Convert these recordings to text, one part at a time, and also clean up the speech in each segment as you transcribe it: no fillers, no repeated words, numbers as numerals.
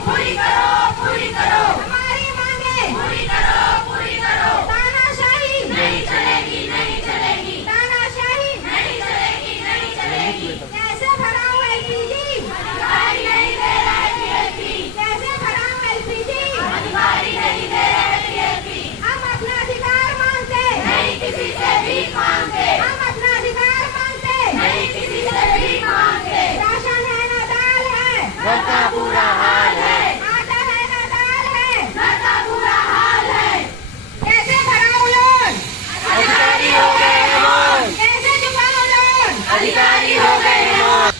पूरी करो, पूरी करो। हमारी मांगे पूरी करो, पूरी करो। तानाशाही नहीं चलेगी, नहीं चलेगी। तानाशाही नहीं चलेगी, नहीं चलेगी। कैसे भराऊं एलपीजी? अधिकारी नहीं दे रहे पीएलपी। कैसे भराऊं एलपीजी? अधिकारी नहीं दे रहे पीएलपी। हम अपना अधिकार मांगते नहीं, किसी से भीख मांगते। हम अपना अधिकार मांगते नहीं, किसी से भीख मांगते। राशन है ना दाल है, घर का बुरा हाल है। आटा है ना दाल है, घर का बुरा हाल है। कैसे भराऊं लोन? अधिकारी हो गए लोन। कैसे चुकाऊं लोन? अधिकारी हो गए लोन।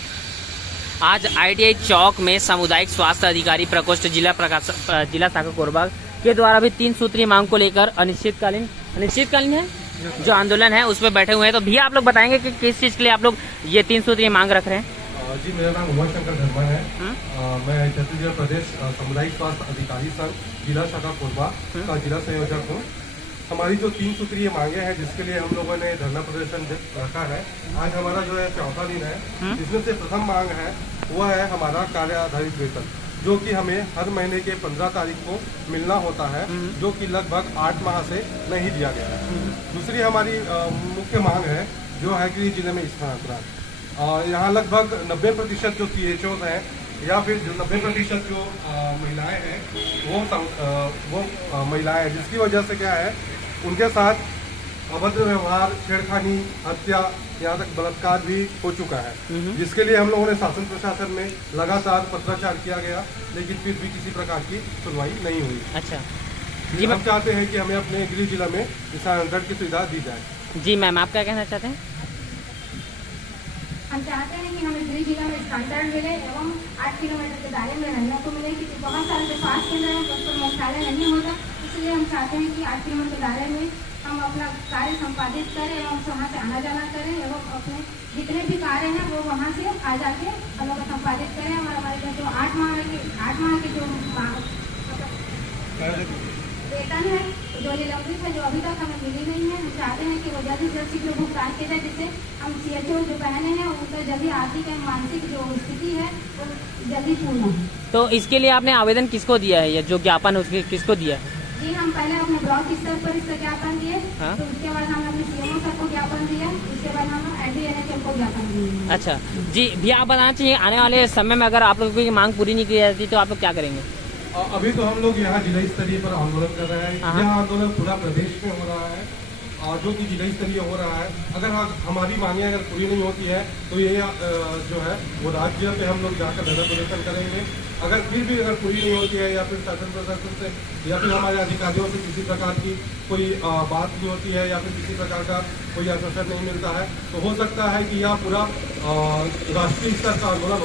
आज ITI चौक में सामुदायिक स्वास्थ्य अधिकारी प्रकोष्ठ जिला शाखा कोरबा के द्वारा भी 3 सूत्रीय मांग को लेकर अनिश्चितकालीन है जो आंदोलन है उसमें बैठे हुए हैं। तो भैया आप लोग बताएंगे कि किस चीज के लिए आप लोग ये 3 सूत्रीय मांग रख रहे हैं? जी, मेरा नाम उमाशंकर धर्मा है। मैं छत्तीसगढ़ प्रदेश सामुदायिक स्वास्थ्य अधिकारी संघ जिला शाखा कोरबा का जिला संयोजक हूँ। हमारी जो 3 सूत्रीय मांगे हैं जिसके लिए हम लोगों ने धरना प्रदर्शन रखा है, आज हमारा जो है 4था दिन है। जिसमें से प्रथम मांग है वह है हमारा कार्य आधारित वेतन, जो कि हमें हर महीने के 15 तारीख को मिलना होता है, जो कि लगभग 8 माह से नहीं दिया गया है। दूसरी हमारी मुख्य मांग है जो है कि जिले में स्थानांतरण। यहाँ लगभग 90% जो PHOs हैं या फिर जो 90% जो महिलाएं हैं वो महिलाएं हैं, जिसकी वजह से क्या है उनके साथ अभद्र व्यवहार, छेड़खानी, हत्या, यहाँ तक बलात्कार भी हो चुका है। जिसके लिए हम लोगों ने शासन प्रशासन में लगातार पत्राचार किया गया, लेकिन फिर भी किसी प्रकार की सुनवाई नहीं हुई। अच्छा जी, हम चाहते हैं कि हमें अपने गृह जिला में स्थानांतरण की सुविधा दी जाए। जी मैम, आप क्या कहना चाहते हैं? हम चाहते हैं कि हमें गृह जिला में स्थानांतरण मिले एवं 8 किलोमीटर के दायरे में रहने को मिले, क्योंकि बहुत सारे जो स्वास्थ्य केंद्र है उस पर मुख्यालय नहीं होता। इसलिए हम चाहते हैं कि 8 किलोमीटर के दायरे में हम अपना कार्य संपादित करें एवं वहाँ से आना जाना करें एवं अपने जितने भी कार्य हैं वो वहाँ से आ जाके हम लोग संपादित करें। और हमारे जो 8 माह के जो वेतन है, जो निलंबित है, जो अभी तक हमें मिली नहीं है, हम चाहते हैं कि वो जल्दी से शीघ्र भुगतान किया जाए, जिससे हम CHO जो बहने हैं उनका जल्दी आर्थिक एवं मानसिक जो स्थिति है वो जल्दी पूर्ण हो। तो इसके लिए आपने आवेदन किसको दिया है, या जो ज्ञापन उसके किसको दिया है? जी, हम पहले अपने ब्लॉक स्तर पर इसका ज्ञापन दिए। हाँ? तो उसके बाद हमने अपने CMO सर को ज्ञापन दिया। उसके बाद हम NDNHM को ज्ञापन दिए। अच्छा जी भैया, आप बताना चाहिए आने वाले समय में अगर आप लोगों की मांग पूरी नहीं की जाती तो आप लोग क्या करेंगे? अभी तो हम लोग यहाँ जिला स्तरीय पर आंदोलन कर रहे हैं। यह आंदोलन पूरा प्रदेश में हो रहा है, जो कि जिला स्तरीय हो रहा है। अगर हमारी मांगे अगर पूरी नहीं होती है तो ये जो है वो राज्य पे हम लोग जाकर धरना प्रदर्शन करेंगे। अगर फिर भी अगर पूरी नहीं होती है या फिर शासन प्रशासन से या फिर हमारे अधिकारियों से किसी प्रकार की कोई बात नहीं होती है या फिर किसी प्रकार का कोई आश्वासन नहीं मिलता है, तो हो सकता है कि यह पूरा राष्ट्रीय स्तर का आंदोलन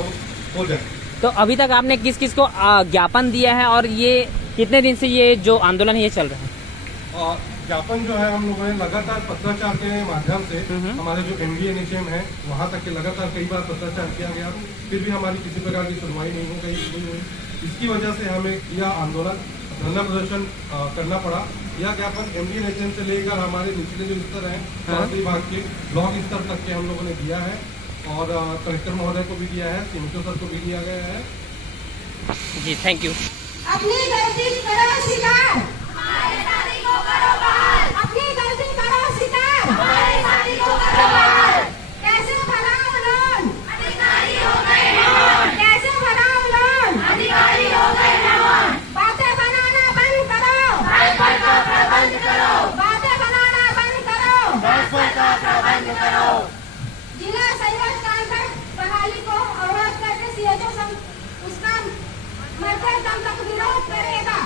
हो जाए। तो अभी तक आपने किस किस को ज्ञापन दिया है और ये कितने दिन से ये जो आंदोलन है ये चल रहा है? ज्ञापन जो है हम लोगों ने लगातार पत्राचार के माध्यम से हमारे जो NDNHM है वहाँ तक के लगातार कई बार पत्राचार किया गया, फिर भी हमारी किसी प्रकार की सुनवाई नहीं हो गई। इसकी वजह से हमें यह आंदोलन धरना प्रदर्शन करना पड़ा। यह ज्ञापन NDNHM से लेकर हमारे निचले जो स्तर हैं स्वास्थ्य विभाग के ब्लॉक स्तर तक के हम लोगों ने दिया है और कलेक्टर महोदय को भी दिया है, CMO सर को भी दिया गया है। जी थैंक यू। अपनी गलती करो स्वीकार, हमारे साथी को करो बहाल। अपनी गलती करो स्वीकार, हमारे साथी को करो बहाल। कैसे भराऊं लोन? अधिकारी हो गए लोन। कैसे भराऊं लोन? अधिकारी हो गए लोन। बातें बनाना बंद करो, ट्रांसफर का प्रबंध करो। बातें बनाना बंद करो, ट्रांसफर का प्रबंध करो। जिला संयोजक ट्रांसफर बहाली को अवरोध करके CHO उसका मरते दम तक विरोध करेगा।